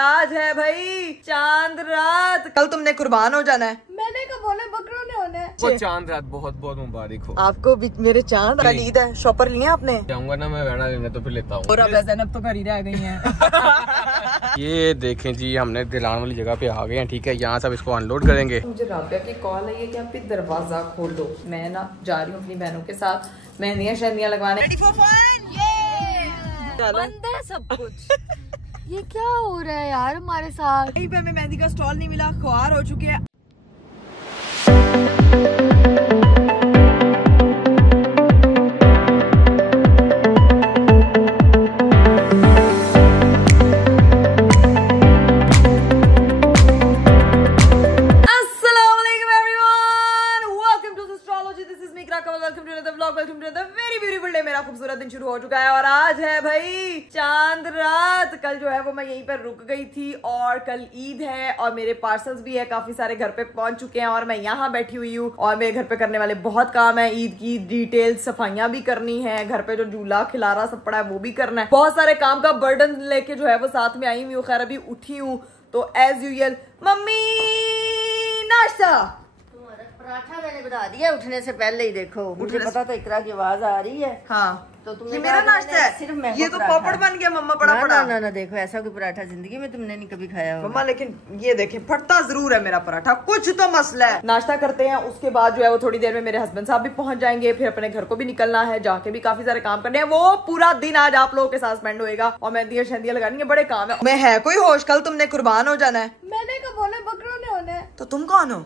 आज है भाई चांद रात। कल तुमने कुर्बान हो जाना है। मैंने कहा बोले बकरों ने होना है। वो चांद रात बहुत बहुत मुबारक हो आपको भी मेरे चांद। कल ईद है, शॉपर लिए आपने? जाऊंगा ना मैं वेड़ा लेने तो फिर लेता हूँ। और अब ज़ैनब तो घर ही रह गई हैं। ये देखें जी, हमने दिलान वाली जगह पे आ गए हैं। ठीक है, यहाँ सब इसको अनलोड करेंगे। मुझे राबिया की कॉल आई है कि आप दरवाजा खोल दो। मैं ना जा रही हूँ अपनी बहनों के साथ मेहंदियाँ शहदियाँ लगवाने। बंद है सब कुछ। ये क्या हो रहा है यार हमारे साथ? कहीं पे हमें मेहंदी का स्टॉल नहीं मिला, ख्वार हो चुके हैं। मेरा खूबसूरत दिन शुरू हो चुका है और आज है भाई चांद रात। कल जो है वो मैं यहीं पर रुक गई थी और कल ईद है और मेरे पार्सल्स भी है, काफी सारे घर पे पहुंच चुके हैं और मैं यहाँ बैठी हुई हूँ। और मेरे घर पे करने वाले बहुत काम है। ईद की डिटेल सफाइयां भी करनी है, घर पे जो झूला खिलारा सब पड़ा है वो भी करना है। बहुत सारे काम का बर्डन लेके जो है वो साथ में आई हुई हूँ। खैर अभी उठी हूँ तो एज यूजुअल मम्मी नाश्ता। पराठा मैंने बता दिया उठने से पहले ही। देखो मुझे पता था इकरा की आवाज आ रही है। हाँ तो तुमने मेरा नाश्ता है सिर्फ ये तो पापड़ बन गया मम्मा। पड़ा पड़ा ना ना देखो ऐसा कोई पराठा जिंदगी में तुमने नहीं कभी खाया होगा मम्मा। लेकिन ये देखें फटता जरूर है मेरा पराठा, कुछ तो मसला है। नाश्ता करते हैं, उसके बाद जो है वो थोड़ी देर में मेरे हस्बैंड साहब भी पहुंच जाएंगे। फिर अपने घर को भी निकलना है, जाके भी काफी सारे काम करने हैं। वो पूरा दिन आज आप लोगों के साथ स्पेंड होएगा और मेहंदियां शहदियां लगानी है, बड़े काम है। मैं है कोई होश? कल तुमने कुर्बान हो जाना है। मैंने कहा बोले बकरों ने होना है। तो तुम कौन हो?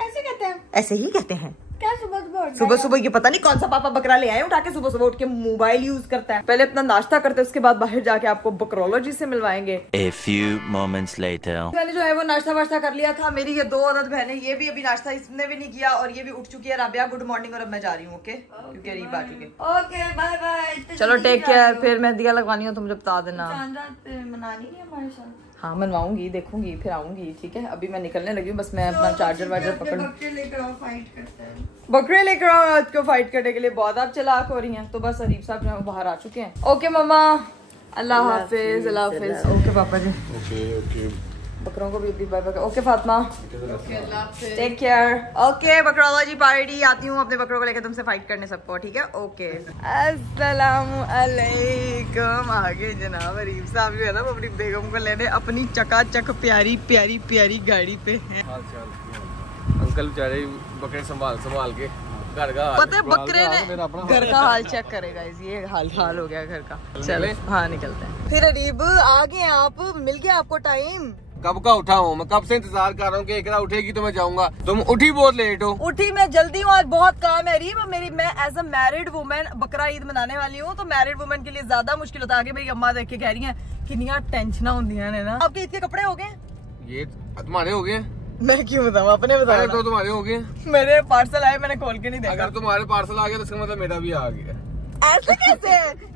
ऐसे कहते हैं। ऐसे ही कहते हैं। क्या सुबह सुबह सुबह सुबह ये पता नहीं कौन सा पापा बकरा ले आए उठा के। सुबह सुबह उठ के मोबाइल यूज करता है। पहले अपना नाश्ता करते हैं, उसके बाद बाहर जाके आपको बकरोलॉजी से मिलवाएंगे। A few moments later. मैंने जो है वो नाश्ता वाश्ता कर लिया था। मेरी ये दो औरत बहनें, ये भी अभी नाश्ता इसने भी नहीं किया और ये भी उठ चुकी है। Rabia good morning. और अब मैं जा रही हूँ ओके, क्योंकि करीब आ चुके। Okay bye bye. चलो टेक केयर। फिर मेहंदियां लगवानी हो तो मुझे बता देना। मनानी नहीं हमारे साथ। हाँ मनवाऊंगी, देखूंगी फिर आऊंगी। ठीक है अभी मैं निकलने लगी हूँ, बस मैं अपना चार्जर वार्जर पकड़। बकरे लेकर आओ, फाइट करते हैं। बकरे लेकर आओ आज को फाइट करने के लिए। बहुत आप चालाक हो रही हैं। तो बस अरीब साहब जो है बाहर आ चुके हैं। ओके मम्मा अल्लाह हाफिज। अल्लाह हाफिज। ओके पापा जी। ओके बकरों को भी bye bye. Okay Fatima take care. Okay बकरोलॉजी पार्टी आती हूँ अपने बकरों को लेकर तुमसे फाइट करने सबको। ठीक है ओके। अस्सलामु अलैकुम। आगे जनाब अरीब साहब जो है ना वो अपनी बेगम को लेने अपनी चकाचक प्यारी प्यारी प्यारी गाड़ी पे हैं। अंकल बेचारे बकरे संभाल के घर का पता है बकरे ने घर का हाल चेक करेगा। ये हाल हो गया घर का। चले हाँ निकलते हैं। फिर अरीब आ गए आप, मिल गया आपको टाइम? कब का उठा हूँ मैं, कब से इंतजार कर रहा हूँ कि एकरा उठेगी तो मैं जाऊंगा। तुम उठी बहुत लेट हो। उठी मैं जल्दी हूँ, आज बहुत काम है अरीब मेरी। मैं एज अ मैरिड वुमेन बकरा ईद मनाने वाली हूँ, तो मैरिड वुमेन के लिए ज्यादा मुश्किल होता है। आगे मेरी अम्मा देख के कह रही है कितनी टेंशन होंदियां ने ना। आपके ईद के कपड़े हो गए? ये तुम्हारे हो गए? मैं क्यों बताऊँ, अपने बताओ। तो तुम्हारे हो गए? मेरे पार्सल आए, मैंने खोल के नहीं देखा। अगर तुम्हारे पार्सल आ गया तो इसका मतलब मेरा भी आ गया। ऐसे कैसे?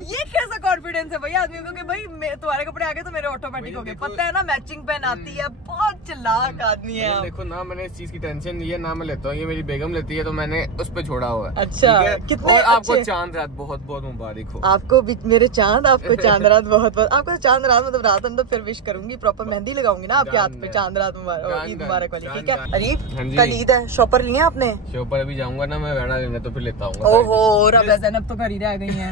ये कैसा कॉन्फिडेंस है भाई आदमी को कि भाई तुम्हारे कपड़े आ गए तो मेरे ऑटोमेटिक हो गए। पता है ना मैचिंग पहन आती है। बहुत चालाक आदमी है। देखो ना मैंने इस चीज की टेंशन नहीं है ना, मैं लेता हूँ, ये मेरी बेगम लेती है तो मैंने उस पे छोड़ा हुआ है। अच्छा कितने और आपको चांद रात बहुत बहुत मुबारक हो। आपको भी मेरे चांद, आपको चांद रात बहुत बहुत। आपको चांद रात मतलब रात तो फिर विश करूंगी, प्रॉपर मेहंदी लगाऊंगी ना आपके हाथ पे। चांद रात मुबारक, ईद मुबारक वाली। ठीक है अरीब कल ईद है, शॉपर लिए आपने? शॉपर अभी जाऊंगा ना मैं वेड़ा लेने तो फिर लेता हूँ। ओहो रबिया ज़ैनब तो घर ही रह गई है।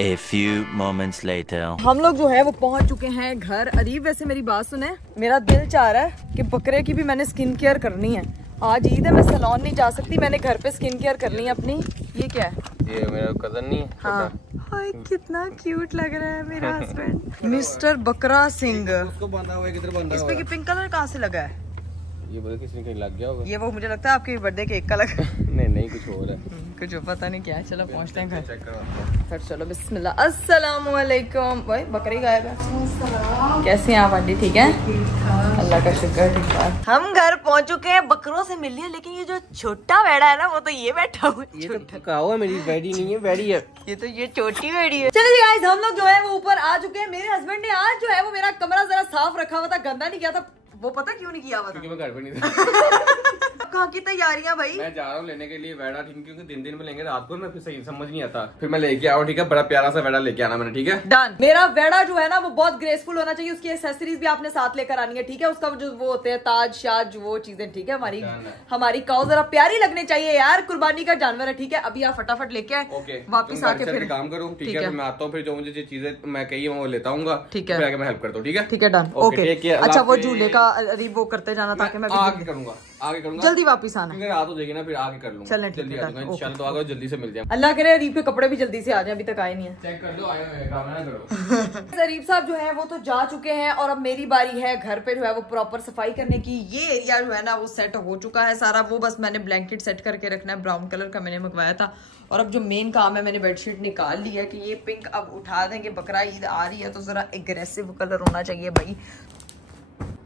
A few moments later. हम लोग जो है वो पहुंच चुके हैं घर। अरीब वैसे मेरी बात सुने, मेरा दिल चाह रहा है कि बकरे की भी मैंने स्किन केयर करनी है। आज ईद है, मैं सैलून नहीं जा सकती, मैंने घर पे स्किन केयर करनी है अपनी। ये क्या है? ये मेरा कजन नहीं है? हाँ हाय कितना क्यूट लग रहा है मेरा हस्बैंड मिस्टर बकरा सिंह। उसको बांधा हुआ है, किधर बांधा इसमें की पिंक कलर कहाँ से लगा है? ये बोले किसी ने कहीं लग गया होगा। ये वो मुझे लगता है आपके बर्थडे केक का लगा। नहीं कुछ और है। कुछ पता नहीं क्या है। चलो पहुंचते हैं घर। चेक करवाते फिर चलो बिस्मिल्लाह। अस्सलामु अलैकुम। भाई बकरी गायब है। कैसी हैं आप आंटी? ठीक है अल्लाह का शुक्र ठीक ठाक। हम घर पहुंच चुके हैं, बकरों से मिल लिया। लेकिन ये जो छोटा बेड़ा है ना वो तो ये बैठा हुआ है। ये तो कहा मेरी बेड़ी नहीं है, बेड़ी है ये तो ये छोटी बेड़ी है। चलिए गाइस हम लोग जो है वो ऊपर आ चुके हैं। मेरे हस्बैंड ने आज जो है वो मेरा कमरा जरा साफ रखा हुआ था, गंदा नहीं किया था। वो पता क्यों नहीं किया हुआ था? क्योंकि मैं घर पे नहीं था। कहाँ की तैयारियां भाई? मैं जा रहा हूँ लेने के लिए वेड़ा, ठीक, क्योंकि दिन में लेंगे, रात को मैं फिर सही समझ नहीं आता, फिर मैं लेके आओ, ठीक है? बड़ा प्यारा सा वेड़ा लेके आना मैंने, ठीक है? डन। मेरा वेड़ा जो है ना वो बहुत ग्रेसफुल होना चाहिए, उसकी एक्सेसरीज भी आपने साथ लेकर आनी है, ठीक है? उसका जो वो होते हैं ताज शाज वो चीजें, ठीक है? हमारी काऊ जरा प्यारी लगनी चाहिए यार, कुर्बानी का जानवर है, ठीक है? अभी आप फटाफट लेके आए, वापिस आके फिर काम करूँ, ठीक है? मैं आता हूँ, फिर जो मुझे चीजें मैं कही वो लेता हूँ, ठीक है? मैं हेल्प करता हूँ, ठीक है? ठीक है, डन, ओके। अच्छा वो झूले का वो करते जाना ताकि मैं आगे करूंगा, आगे करूंगा, जल्दी वापस आना, रात हो जाएगी ना, फिर आगे कर लूंगा। चलें, जल्दी आ जाऊंगा इंशाल्लाह, तो आगे जल्दी से मिल जाए। अल्लाह करे अरीब के कपड़े भी जल्दी से आ जाए, अभी तक आए नहीं है। चेक कर दो, आए हुए काम ना करो। अरीब साहब जो है वो तो जा चुके हैं और अब मेरी बारी है घर पे जो है वो प्रॉपर सफाई करने की। ये एरिया जो है ना वो सेट हो चुका है सारा, वो बस मैंने ब्लैंकेट सेट करके रखना है, ब्राउन कलर का मैंने मंगवाया था। और अब जो मेन काम है, मैंने बेडशीट निकाल ली है कि ये पिंक अब उठा देंगे, बकरा ईद आ रही है तो जरा एग्रेसिव कलर होना चाहिए भाई।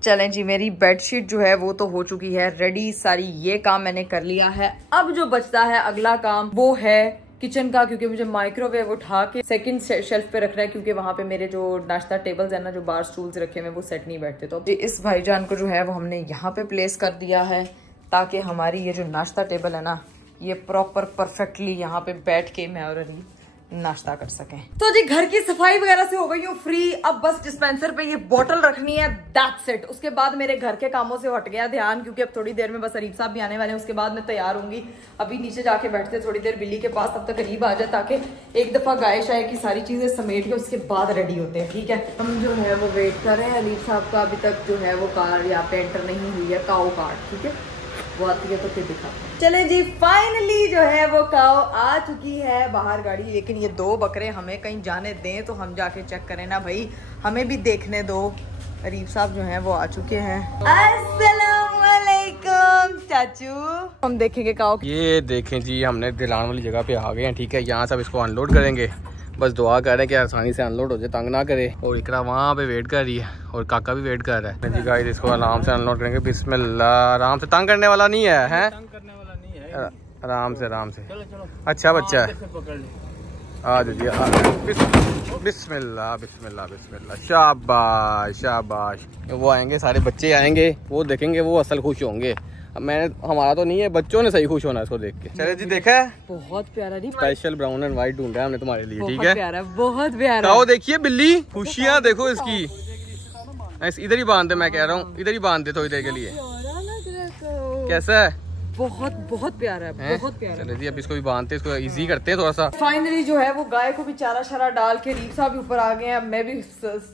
चलें जी, मेरी बेडशीट जो है वो तो हो चुकी है रेडी सारी, ये काम मैंने कर लिया है। अब जो बचता है अगला काम वो है किचन का, क्योंकि मुझे माइक्रोवेव उठा के सेकंड शेल्फ पे रखना है, क्योंकि वहां पे मेरे जो नाश्ता टेबल्स है ना, जो बार स्टूल्स रखे हुए वो सेट नहीं बैठते। तो इस भाईजान को जो है वो हमने यहाँ पे प्लेस कर दिया है, ताकि हमारी ये जो नाश्ता टेबल है ना ये प्रॉपर परफेक्टली यहाँ पे बैठ के मैं और अली नाश्ता कर सकें। तो जी घर की सफाई वगैरह से हो गई हूँ फ्री, अब बस डिस्पेंसर पे ये बोतल रखनी है, दैट्स इट। उसके बाद मेरे घर के कामों से हट गया ध्यान, क्योंकि अब थोड़ी देर में बस अरीब साहब भी आने वाले हैं, उसके बाद मैं तैयार होंगी। अभी नीचे जाके बैठते थोड़ी देर बिल्ली के पास, तब तक अरीब आ जाए, ताकि एक दफा गाय शाय की सारी चीजें समेट के उसके बाद रेडी होते हैं, ठीक है? हम जो है वो वेट कर रहे हैं अरीब साहब का, अभी तक जो है वो कार यहाँ पे एंटर नहीं हुई है, काऊ कार, ठीक है? वो आती है तो फिर दिखाते हैं। चले जी, फाइनली जो है वो काऊ आ चुकी है बाहर गाड़ी, लेकिन ये दो बकरे हमें कहीं जाने दें तो हम जाके चेक करें ना भाई, हमें भी देखने दो। अरीब साहब जो हैं वो आ चुके हैं। अस्सलाम वालेकुम चाचू। हम देखेंगे काऊ। ये देखें जी, हमने दिलान वाली जगह पे आ गए हैं, ठीक है? यहाँ सब इसको अनलोड करेंगे, बस दुआ कर रहे हैं कि आसानी से अनलोड हो जाए, तंग ना करे। और इकरा वहाँ पे वेट कर रही है और काका भी वेट कर रहा है जी। गाइस इसको आराम से अनलोड करेंगे, बिस्मिल्लाह, आराम से, तंग करने वाला नहीं है, हैं? आराम से, आराम से। अच्छा बच्चा है, आ जाइए, बिस्मिल्लाह बिस्मिल्लाह बिस्मिल्लाह, शाबाश शाबाश। वो आएंगे, सारे बच्चे आएंगे, वो देखेंगे, वो असल खुश होंगे। मैंने, हमारा तो नहीं है, बच्चों ने सही खुश होना इसको देख के। चले जी, देखा है बहुत प्यारा, स्पेशल ब्राउन एंड व्हाइट ढूंढा है हमने तुम्हारे लिए, ठीक है? प्यारा, बहुत प्यारा। वो देखिए बिल्ली, खुशियाँ देखो इसकी। इधर ही बांध दे, मैं कह रहा हूँ इधर ही बांध दे थोड़ी देर के लिए। कैसा है? बहुत बहुत प्यारा है, बहुत प्यारा। चले जी, अब इसको भी बांधते, इसको इजी करते हैं थोड़ा सा। फाइनली जो है वो गाय को भी चारा शारा डाल के रीप साहब भी ऊपर आ गए हैं, मैं भी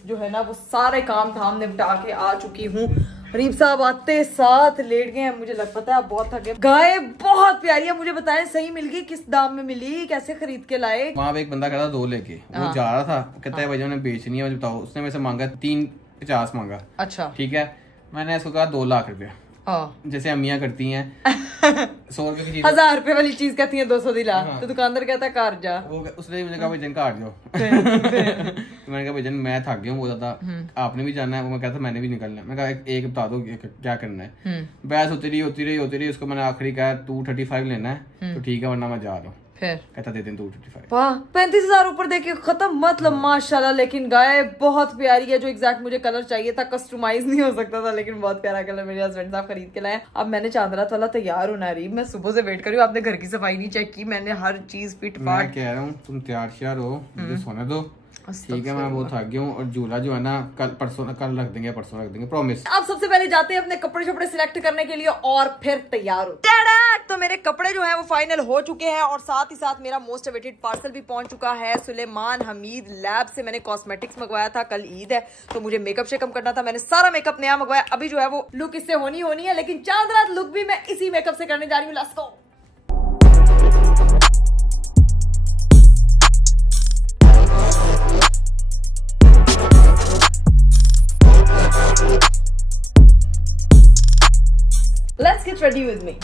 जो है ना वो सारे काम धाम निपटा के आ चुकी हूँ। रीप साहब आते साथ लेट गए हैं, मुझे लग पता है आप बहुत थके। गाय बहुत प्यारी है, मुझे बताएं सही मिल गई? किस दाम में मिली, कैसे खरीद के लाए? वहाँ पे एक बंदा कहता 2 लेके, वो जा रहा था, कहता है भाई मैंने बेचनी है, मुझे बताओ। उसने मेरे से मांगा 350 मांगा। अच्छा ठीक है, मैंने इसको कहा 2 लाख रुपया, जैसे अम्मियाँ करती हैं। 100 रुपए की चीज 1000 रुपए वाली चीज कहती है 200 दिला। तो दुकानदार कहता है कार जा। उसने मुझे कहा भाई जन काट जाओ। तो मैंने कहा भाई जन मैं थक गया हूँ बहुत ज्यादा, आपने भी जाना है? वो मैं कहता मैंने भी निकलना है। मैं कहा एक बता दो क्या करना है। बहस होती रही। उसको मैंने आखिरी कहा 235 लेना है, तो ठीक है वरना मैं जा रहा हूँ। फिर कहता दे दें 235। वाह, 35,000 ऊपर देके खत्म, मतलब माशाल्लाह। लेकिन गाय बहुत प्यारी है, जो एग्जैक्ट मुझे कलर चाहिए था, कस्टमाइज नहीं हो सकता था, लेकिन बहुत प्यारा कलर मेरे हस्बैंड साहब खरीद के लाए। अब मैंने चांदरात वाला तैयार होना रही, मैं सुबह से वेट कर रही हूँ। आपने घर की सफाई नहीं चेक की, मैंने हर चीज फिट फाट। मैं कह रहा हूँ तुम तैयार श्यार हो, मुझे सोने दो, ठीक है? मैं बहुत थक गया हूँ। और झूला जो है ना कल रख देंगे, परसों रख देंगे, प्रॉमिस। अब सबसे पहले जाते हैं अपने कपड़े शपड़े सिलेक्ट करने के लिए और फिर तैयार हो। तो मेरे कपड़े जो है वो फाइनल हो चुके हैं, और साथ ही साथ मेरा मोस्ट अवेटेड पार्सल भी पहुंच चुका है। सुलेमान हमीद लैब से मैंने कॉस्मेटिक्स मंगवाया था, कल ईद है तो मुझे मेकअप शेकअप करना था, मैंने सारा मेकअप नया मंगवाया। अभी जो है वो लुक इससे होनी है, लेकिन चांद रात लुक भी मैं इसी मेकअप से करने जा रही हूँ। Let's go. Let's get ready with me.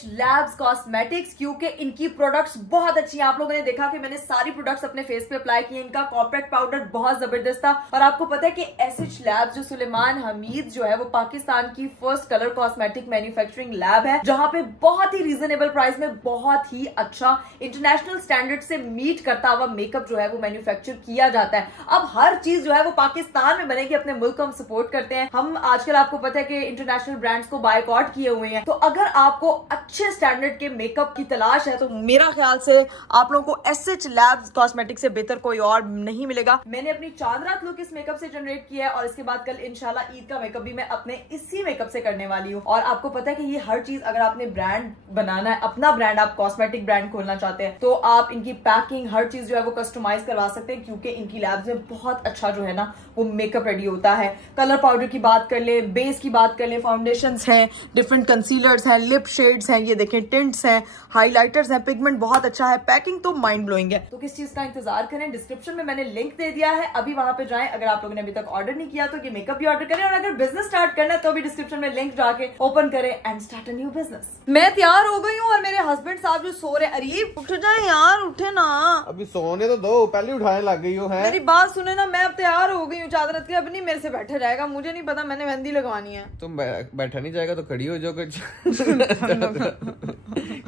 SH Labs Cosmetics, क्योंकि इनकी प्रोडक्ट्स बहुत अच्छी हैं। आप लोगों ने देखा कि मैंने सारी प्रोडक्ट्स अपने फेस पे अप्लाई किए। इनका कॉम्पैक्ट पाउडर बहुत जबरदस्त था। और आपको पता है कि SH Labs जो सुलेमान हमीद जो है वो पाकिस्तान की first colour cosmetic manufacturing lab है, जहां पे बहुत ही रीजनेबल प्राइस में बहुत ही अच्छा इंटरनेशनल स्टैंडर्ड से मीट करता हुआ मेकअप जो है वो मैन्युफैक्चर किया जाता है। अब हर चीज जो है वो पाकिस्तान में बनेगी, अपने मुल्क को हम सपोर्ट करते हैं। हम आजकल आपको पता है कि इंटरनेशनल ब्रांड्स को बायकॉट किए हुए हैं, तो अगर आपको अच्छे स्टैंडर्ड के मेकअप की तलाश है तो मेरा ख्याल से आप लोगों को SH Labs कॉस्मेटिक से बेहतर कोई और नहीं मिलेगा। मैंने अपनी चांद रात लुक इस मेकअप से जनरेट किया है और इसके बाद कल इंशाल्लाह ईद का मेकअप भी मैं अपने इसी मेकअप से करने वाली हूँ। और आपको पता है कि ये हर चीज अगर आपने ब्रांड बनाना है, अपना ब्रांड, आप कॉस्मेटिक ब्रांड खोलना चाहते हैं, तो आप इनकी पैकिंग हर चीज जो है वो कस्टमाइज करवा सकते हैं, क्योंकि इनकी लैब्स में बहुत अच्छा जो है ना वो मेकअप रेडी होता है। कलर पाउडर की बात कर ले, बेस की बात कर ले, फाउंडेशंस हैं, डिफरेंट कंसीलर्स हैं, लिप शेड्स हैं, ये देखें टिंट्स हैं, हाइलाइटर्स हैं, पिगमेंट बहुत अच्छा है, पैकिंग तो माइंड ब्लोइंग है। तो किस चीज का इंतजार करें, डिस्क्रिप्शन में मैंने लिंक दे दिया है, अभी वहां पे जाएं। अगर आप लोगों ने अभी तक ऑर्डर नहीं किया तो ये मेकअप भी ऑर्डर करें, और अगर बिजनेस स्टार्ट करना है तो भी डिस्क्रिप्शन में लिंक जाके ओपन करें and start a new business. मैं तैयार हो गई हूँ और मेरे हस्बैंड साहब जो सो रहे, अरीब उठ जाए यार, उठे ना, अभी सोने तो दो, पहले उठाने लग गई हो। है मेरी बात सुने ना, मैं अब तैयार हो गई हूँ चादर के, अब नहीं मेरे से बैठा जाएगा, मुझे नहीं पता, मैंने मेहंदी लगवानी है। तुम बैठा नहीं जाएगा तो खड़ी हो जाओ कुछ।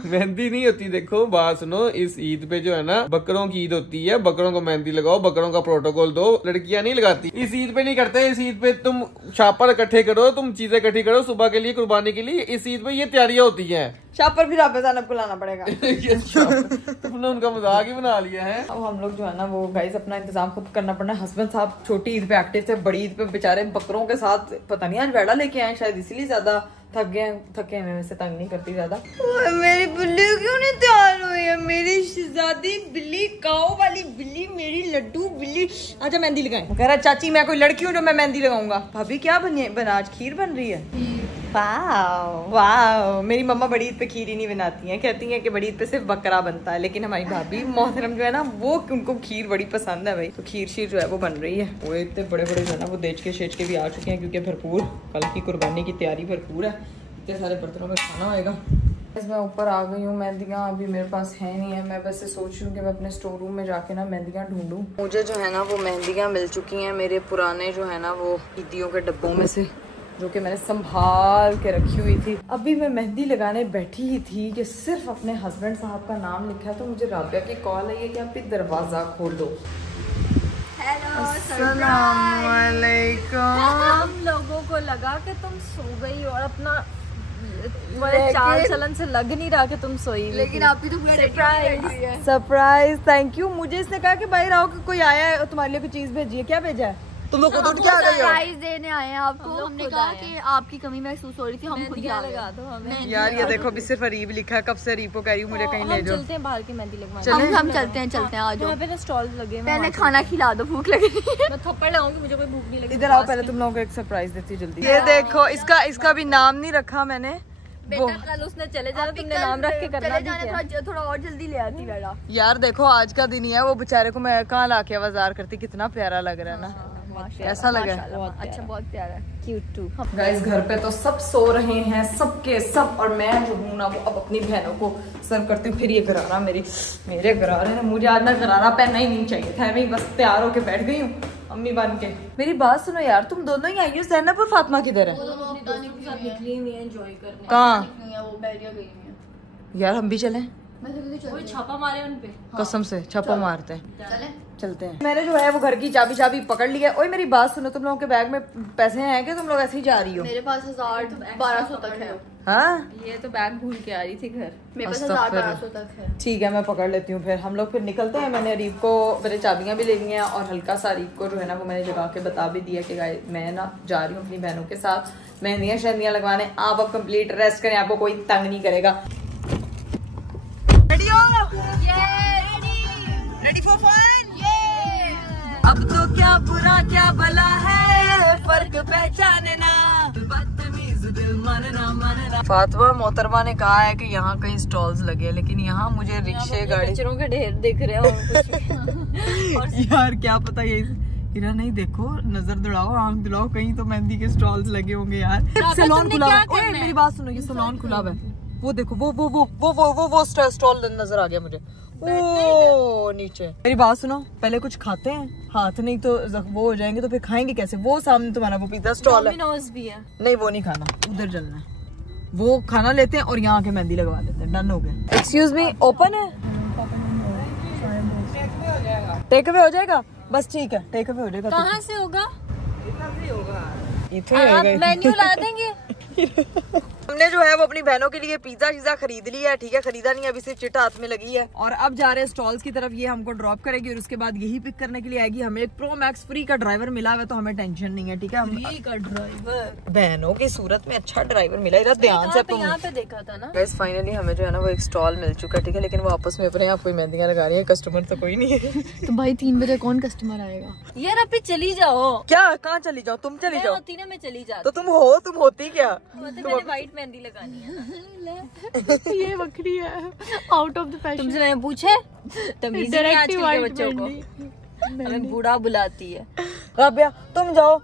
मेहंदी नहीं होती, देखो बात सुनो, इस ईद पे जो है ना बकरों की ईद होती है, बकरों को मेहंदी लगाओ, बकरों का प्रोटोकॉल दो, लड़कियां नहीं लगाती। इस ईद पे नहीं करते, इस ईद पे तुम शापर इकट्ठे करो, तुम चीजें इकट्ठी करो सुबह के लिए, कुर्बानी के लिए। इस ईद पे ये तैयारियां होती हैं। शापर फिर आप जानब को लाना पड़ेगा। तुमने उनका मजाक ही बना लिया है। अब हम लोग जो है ना वो गाइस अपना इंतजाम खुद करना पड़ना है। हस्बैंड साहब छोटी ईद पे एक्टिव थे, बड़ी ईद पे बेचारे बकरों के साथ पता नहीं आज वेड़ा लेके आए, शायद इसीलिए ज्यादा थके हैं। मैं से तंग नहीं करती ज्यादा। मेरी बिल्ली क्यों नहीं तैयार हुई है? मेरी शहजादी बिल्ली, काओ वाली बिल्ली, मेरी लड्डू बिल्ली, आजा मेहंदी लगाएं। कह रहा चाची मैं कोई लड़की हूँ जो मैं मेहंदी लगाऊंगा। भाभी क्या बना आज खीर बन रही है? वाह, मेरी मम्मा बड़ी ईद पे खीर ही नहीं बनाती हैं, कहती हैं कि बड़ी ईद पे सिर्फ बकरा बनता है, लेकिन हमारी भाभी मोहतरम जो है ना वो उनको खीर बड़ी पसंद है भाई, तो खीर शीर जो है वो बन रही है। वो इतने बड़े बड़े जो है ना वो देच के शेच के भी आ चुके हैं, क्योंकि भरपूर कल की कुर्बानी की तैयारी भरपूर है, इतने सारे बर्तनों में खाना होएगा। मैं ऊपर आ गई हूँ, मेहंदियाँ अभी मेरे पास है नहीं है। मैं वैसे सोच रही हूँ कि मैं अपने स्टोर रूम में जाके ना मेहंदियाँ ढूंढूं। मुझे जो है ना वो मेहंदियाँ मिल चुकी हैं मेरे पुराने जो है ना वो ईदियों के डब्बों में से, जो कि मैंने संभाल के रखी हुई थी। अभी मैं मेहंदी लगाने बैठी ही थी कि सिर्फ अपने हस्बैंड साहब का नाम लिखा है, तो मुझे राबिया की कॉल आई है कि आप दरवाजा खोल दो। अस्सलाम वालेकुम। हम लोगों को लगा कि तुम सो गई और अपना चाल चलन से लग नहीं रहा कि तुम सोई, लेकिन आप भी तो सरप्राइज। Thank you. मुझे इसने कहा कि बाहर आओ कि कोई आया है तुम्हारे लिए कोई चीज भेजी है। क्या भेजा है? तुम लोग खुद क्या कर रहे हो? सरप्राइज देने आए हैं आपको। हमने कहा कि आपकी कमी महसूस हो रही थी, हम खुद लगा दो हमें। यार ये देखो अभी सिर्फ अरीब लिखा है, कब से अरीब को कह रही हूँ मुझे कहीं ले जाओ। चलते हैं बाहर की मेहंदी लगवाने। हम चलते हैं आ जाओ। पे स्टॉल लगे, पहले खाना खिला दो, भूख लगी। मैं थप्पड़ लगाऊंगी, मुझे कोई भूख नहीं लगी। इधर आओ, पहले तुम लोगों को एक सरप्राइज देती जल्दी। ये देखो, इसका भी नाम नहीं रखा मैंने। बेटा कल उसने चले जाना, तुमने नाम रख के करना भी थोड़ा और जल्दी ले आती बेटा। यार देखो आज का दिन ही है, वो बेचारे को मैं कहाँ लाके आवाज़ करती। कितना प्यारा लग रहा है ना, ऐसा लगा। अच्छा बहुत प्यारा, क्यूट टू। गाइस घर पे तो सब सो रहे हैं, सबके सब, और मैं जो हूँ ना वो अब अपनी बहनों को सर्व करती हूँ। फिर ये गरारा मेरे गरारे ने मुझे आज ना गरारा पहनना ही नहीं चाहिए था, मैं बस तैयार होके बैठ गई हूँ अम्मी बन के। मेरी बात सुनो यार, तुम दोनों ही आई हो, ज़ैनब और फातिमा किधर है? कहाँ यार? हम भी चलें? छापा मारे उन पे, कसम से छापा मारते हैं, चलते हैं। मैंने जो है वो घर की चाबी पकड़ ली है। ओए मेरी बात सुनो, तुम लोगों के बैग में पैसे हैं कि तुम लोग ऐसे ही जा रही हो? मेरे पास 1200 तक है। हाँ ये तो बैग भूल के आ रही थी घर, मेरे पास 1200 तक है। ठीक है मैं पकड़ लेती हूँ, फिर हम लोग फिर निकलते हैं। मैंने अरीब को मेरे चाबियाँ भी ले ली हैं, और हल्का सा अरीब को जो है ना वो मैंने जगा के बता भी दिया कि मैं ना जा रही हूँ अपनी बहनों के साथ मेहंदियाँ शहदियाँ लगवाने। आप अब कंप्लीट रेस्ट करें, आपको कोई तंग नहीं करेगा। Ready for fun? अब तो क्या बुरा क्या भला है, फर्क पहचानना, बदतमीज दिल मानना। फातिमा मोहतरमा ने कहा है कि यहाँ कहीं स्टॉल्स लगे, लेकिन यहाँ मुझे रिक्शे गाड़ी कचरों के ढेर दिख रहे हैं। यार क्या पता ये हीरा नहीं, देखो नजर दौड़ाओ, आंख दिलाओ, कहीं तो मेहंदी के स्टॉल्स लगे होंगे यार। सैलून खुला है। ओए मेरी बात सुनो, ये सैलून खुला है, वो देखो वो स्टॉल नजर आ गया मुझे। ओ नीचे। मेरी बात सुनो, पहले कुछ खाते हैं, हाथ नहीं तो वो हो जाएंगे तो फिर खाएंगे कैसे? वो सामने तुम्हारा वो पिज्जा स्टॉल है। भी है। नहीं वो नहीं खाना, उधर चलना है। वो खाना लेते हैं और यहाँ आके मेहंदी लगवा लेते हैं। डन हो गया। एक्सक्यूज मी, ओपन है? टेक अवे हो जाएगा? बस ठीक है, टेक अवे हो जाएगा। कहाँ से होगा? आप मेन्यू ला देंगे। हमने जो है वो अपनी बहनों के लिए पिज्जा शीजा खरीद लिया है, ठीक है, खरीदा नहीं, अभी सिर्फ चिट हाथ में लगी है। और अब जा रहे हैं स्टॉल्स की तरफ। ये हमको ड्रॉप करेगी और उसके बाद यही पिक करने के लिए आएगी। हमें एक प्रो मैक्स फ्री का ड्राइवर मिला हुआ है तो हमें टेंशन नहीं है, ठीक है। फ्री का ड्राइवर, बहनों की सूरत में अच्छा ड्राइवर मिला। इधर ध्यान से यहाँ पे देखा था ना। गाइस फाइनली हमें जो है ना वो एक स्टॉल मिल चुका है, ठीक है, लेकिन वो आपस में अपने आप कोई मेहंदियां लगा रही है, कस्टमर तो कोई नहीं है। तो भाई 3 बजे कौन कस्टमर आएगा यार? अभी चली जाओ। क्या? कहाँ चली जाओ? तुम चली जाओ। होती ना, मैं चली जाती। तो तुम होती क्या? मैंने व्हाइट मेहंदी लगानी है ना। ये बकरी है, आउट ऑफ द फैशन। तुमसे मैंने पूछे? तमीज नहीं आजकल के बच्चों को। हमें बूढ़ा बुलाती है। राबिया तुम जाओ,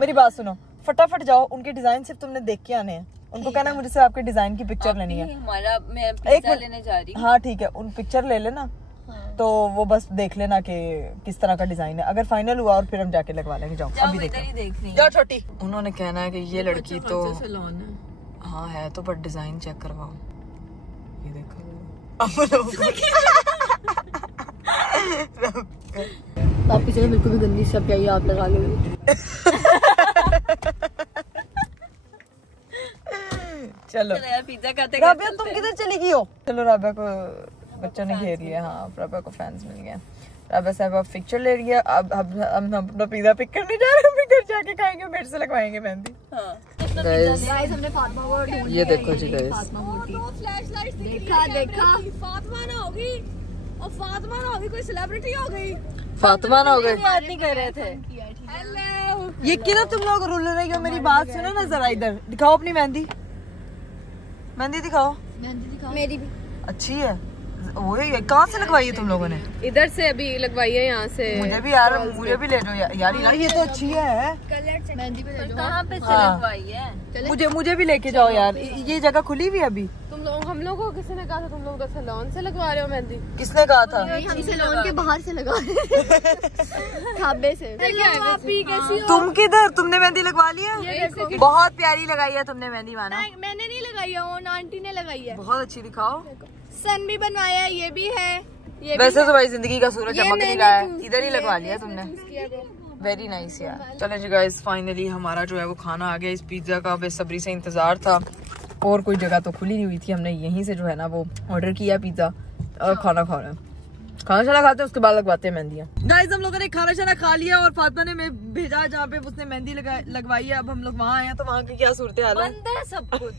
मेरी बात सुनो, फटाफट जाओ। उनके डिजाइन सिर्फ तुमने देख के आने हैं। उनको कहना मुझे से आपके डिजाइन की पिक्चर लेनी है। हमारा मैं पिज्जा लेने जा रही हूँ। हाँ ठीक है, उन पिक्चर ले लेना। तो वो बस देख लेना कि किस तरह का डिजाइन है। अगर फाइनल हुआ और फिर हम जाके लगवा लेंगे। जाओ अभी देखो। जाओ छोटी। उन्होंने कहना है कि ये लड़की तो हाँ है तो, बट डिजाइन चेक करवाओ। ये देखो आप इसे बिल्कुल भी गंदी सब चाहिए आप लगा लो। चलो यार पिज्जा खाते राबिया तुम किधर चली गई हो? चलो राबिया को बच्चों ने घेर लिया। हाँ राबिया को फैंस मिल गए। राबिया साहब अब पिक्चर ले रही है। अब हम अपना पिज्जा पिक करने जा रहे हैं, घर जाके खाएंगे, मेरे से लगवाएंगे मेहंदी। गाइस हमने फातिमा को ढूंढ ये देखो जी गाइस, देखा फातिमा ना होगी और फातिमा ना होगी कोई सेलिब्रिटी हो गई। फातिमा ना हो गई। याद नहीं कर रहे थे। ये किधर तुम लोग रुल रहे हो? मेरी बात सुनो ना जरा, इधर दिखाओ अपनी मेहंदी। मेहंदी दिखाओ। मेरी भी अच्छी है। ओए ये कहाँ से लगवाई है तुम लोगों ने? इधर से अभी लगवाई है, यहाँ से। मुझे भी यार, मुझे भी ले जाओ यार ये तो अच्छी है। मेहंदी पे ले जाओ। कहाँ पे से लगवाई है? मुझे भी लेके जाओ यार, ये जगह खुली हुई है अभी। हम लोग को किसी ने कहा था तुम लोग सैलून से लगवा रहे हो मेहंदी? किसने कहा था? हम सैलून के बाहर से लगा ढाबे से। तुम किधर? तुमने मेहंदी लगवा ली है? बहुत प्यारी लगाई है तुमने मेहंदी। माना मैंने नहीं लगाई है, वो आंटी ने लगाई है। बहुत अच्छी। दिखाओ। सन भी बनवाया है, ये भी है। ये वैसे तो भाई जिंदगी का सूरज चमक नहीं रहा है, इधर ही लगवा लिया तुमने। वेरी नाइस यार। चलें जी गाइस फाइनली हमारा जो है वो खाना आ गया। इस पिज्जा का बेसब्री से इंतजार था और कोई जगह तो खुली नहीं हुई थी। हमने यहीं से जो है ना वो ऑर्डर किया पिज्जा और खाना खा रहे हैं। खाना शाना खाते हैं उसके बाद लगवाते हैं मेहंदियाँ। गाइस हम लोगों ने खाना शाना खा लिया और फातिमा ने मैं भेजा जहाँ पे उसने मेहंदी लगवाई है। अब हम लोग वहाँ आए हैं तो वहाँ की क्या सूरत हाल है? बंद है सब कुछ।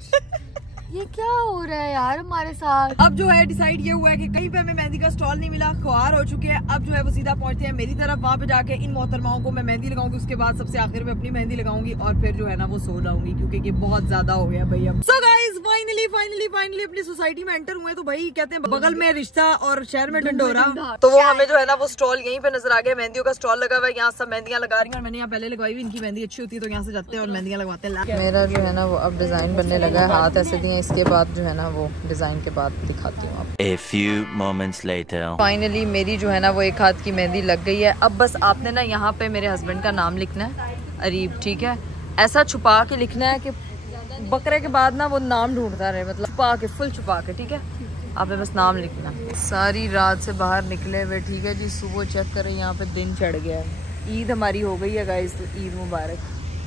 ये क्या हो रहा है यार हमारे साथ? अब जो है डिसाइड ये हुआ है कि कहीं पे हमें मेहंदी का स्टॉल नहीं मिला, ख्वार हो चुके हैं। अब जो है वो सीधा पहुंचते हैं मेरी तरफ। वहाँ पे जाके इन मोहतरमाओं को मैं मेहंदी लगाऊंगी, उसके बाद सबसे आखिर में अपनी मेहंदी लगाऊंगी और फिर जो है ना वो सो जाऊंगी क्योंकि ये बहुत ज्यादा हो गया भाई। अब सो गाइस फाइनली अपनी सोसाइटी में एंटर हुए तो भाई कहते हैं बगल में रिश्ता और शहर में डंडोरा। तो वो हमें जो है ना वो स्टॉल यहीं पे नजर आ गया। मेहंदियों का स्टॉल लगा हुआ है, यहाँ सब मेहंदियां लगा रही है और मैंने यहाँ पहले लगवाई हुई। इनकी मेहंदी अच्छी होती है तो यहाँ से जाते हैं और मेहंदियां लगवाते हैं। मेरा जो है ना वो अब डिजाइन बनने लगा है, हाथ ऐसे दिए। इसके बाद जो है ना वो डिजाइन के बाद दिखाती हूँ आप। A few moments later. Finally मेरी जो है ना वो एक हाथ की मेहंदी लग गई है। अब बस आपने ना यहाँ पे मेरे हस्बैंड का नाम लिखना है, अरीब, ठीक है। ऐसा छुपा के लिखना है कि बकरे के बाद ना वो नाम ढूंढता रहे, मतलब छुपा के, फुल छुपा के, ठीक है। आपने बस नाम लिखना। सारी रात से बाहर निकले हुए, ठीक है जी। सुबह चेक करें यहाँ पे दिन चढ़ गया है। ईद हमारी हो गई है गाइस, ईद मुबारक।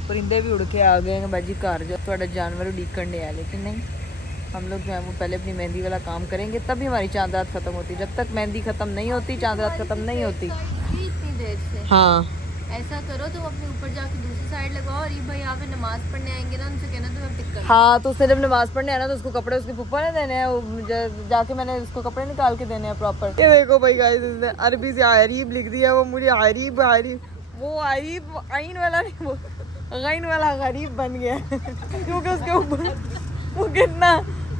परिंदे भी उड़ के आ गए हैं बाजी घर जो थोड़ा जानवर उड़ीक करने आया, लेकिन नहीं, हम लोग जो है वो पहले अपनी मेहंदी वाला काम करेंगे तभी हमारी चांद रात खत्म होती। जब तक मेहंदी खत्म नहीं होती चांद रात खत्म नहीं होती। इतनी देर से हाँ ऐसा करो तुम अपने ऊपर जाके दूसरी साइड लगाओ और ये भाई यहाँ पे नमाज पढ़ने आएंगे ना, उनसे कहना तुम्हें पिक कर। हाँ तो उसने जब नमाज पढ़ने आना तो उसको कपड़े उसके पप्पा ने देने हैं, जाके मैंने उसको कपड़े निकाल के देने हैं प्रॉपर। ये देखो भाई गाइस इसने अरबी से आरीब लिख दिया, वो मुझे आरीब वो आरीब आइन वाला नहीं, वो गैन वाला गरीब बन गया क्योंकि उसके ऊपर वो कितना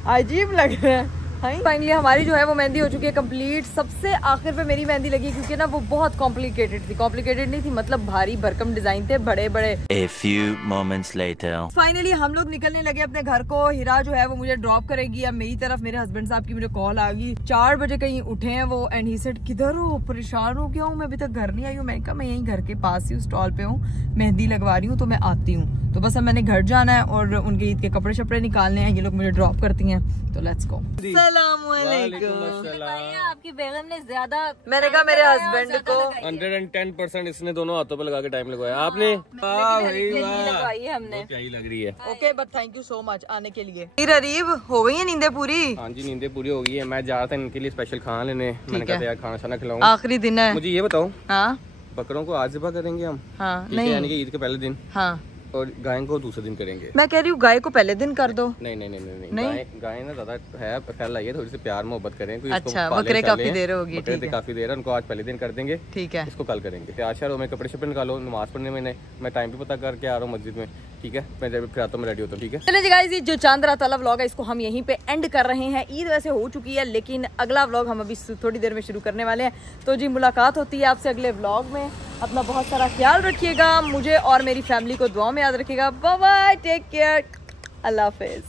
अजीब लग रहा है। फाइनली हमारी जो है वो मेहंदी हो चुकी है कंप्लीट। सबसे आखिर पे मेरी मेहंदी लगी क्योंकि ना वो बहुत कॉम्प्लिकेटेड थी। कॉम्प्लिकेटेड नहीं थी मतलब भारी भरकम डिजाइन थे, बड़े बड़े। A few moments later. Finally हम लोग निकलने लगे अपने घर को। हिरा जो है वो मुझे ड्रॉप करेगी अब मेरी तरफ। मेरे हस्बैंड साहब की मुझे कॉल आ गई, 4 बजे कहीं उठे हैं वो। एंड ही सेड किधर हो, परेशान हो क्या हूँ, मैं अभी तक घर नहीं आई हूँ। मैंने कहा मैं यहीं घर के पास ही स्टॉल पे हूँ, मेहंदी लगवा रही हूँ तो मैं आती हूँ। तो बस अब मैंने घर जाना है और उनके ईद के कपड़े शपड़े निकालने हैं। ये लोग मुझे ड्रॉप करती हैं तो लेट्स गो। आपकी बेगम ने ज्यादा, मैंने कहा मेरे हस्बैंड को 110% इसने दोनों हाथों पे लगा के टाइम लगवाया आपने। लगवाई है हमने। क्या ही लग रही है। Okay but thank you so much आने के लिए। फिर अरीब हो गई है नींदें पूरी? हाँ जी नींदें पूरी हो गई है। मैं जा रहा था इनके लिए स्पेशल खाना लेने। मैंने कहा यार खाना शाना खिलाऊं। आखिरी दिन है। मुझे ये बताओ, हाँ बकरों को आज ज़िबा करेंगे हम? हाँ नहीं यानी कि ईद के पहले दिन, हाँ और गाय को दूसरे दिन करेंगे। मैं कह रही हूँ गाय को पहले दिन कर दो। नहीं नहीं नहीं नहीं, नहीं? गाय ना ज्यादा है फैल आई है, थोड़ी सी प्यार मोहब्बत करें। अच्छा बकरे काफी देर होगी। बकरे काफी देर है, उनको आज पहले दिन कर देंगे। ठीक है इसको कल करेंगे। तैयार शार हो, मैं कपड़े शपड़े निकालो, नमाज पढ़ने में मैं टाइम भी पता करके आ रहा हूँ मस्जिद में। ठीक है मैं जब फिर आता हूँ मैं रेडी होता हूँ। ठीक है चलिए जी गाइस, ये जो चांद रात वाला व्लॉग है इसको हम यहीं पे एंड कर रहे हैं। ईद वैसे हो चुकी है लेकिन अगला व्लॉग हम अभी थोड़ी देर में शुरू करने वाले हैं। तो जी मुलाकात होती है आपसे अगले व्लॉग में। अपना बहुत सारा ख्याल रखिएगा, मुझे और मेरी फैमिली को दुआ में याद रखिएगा। बाय बाय, टेक केयर, अल्लाह हाफिज।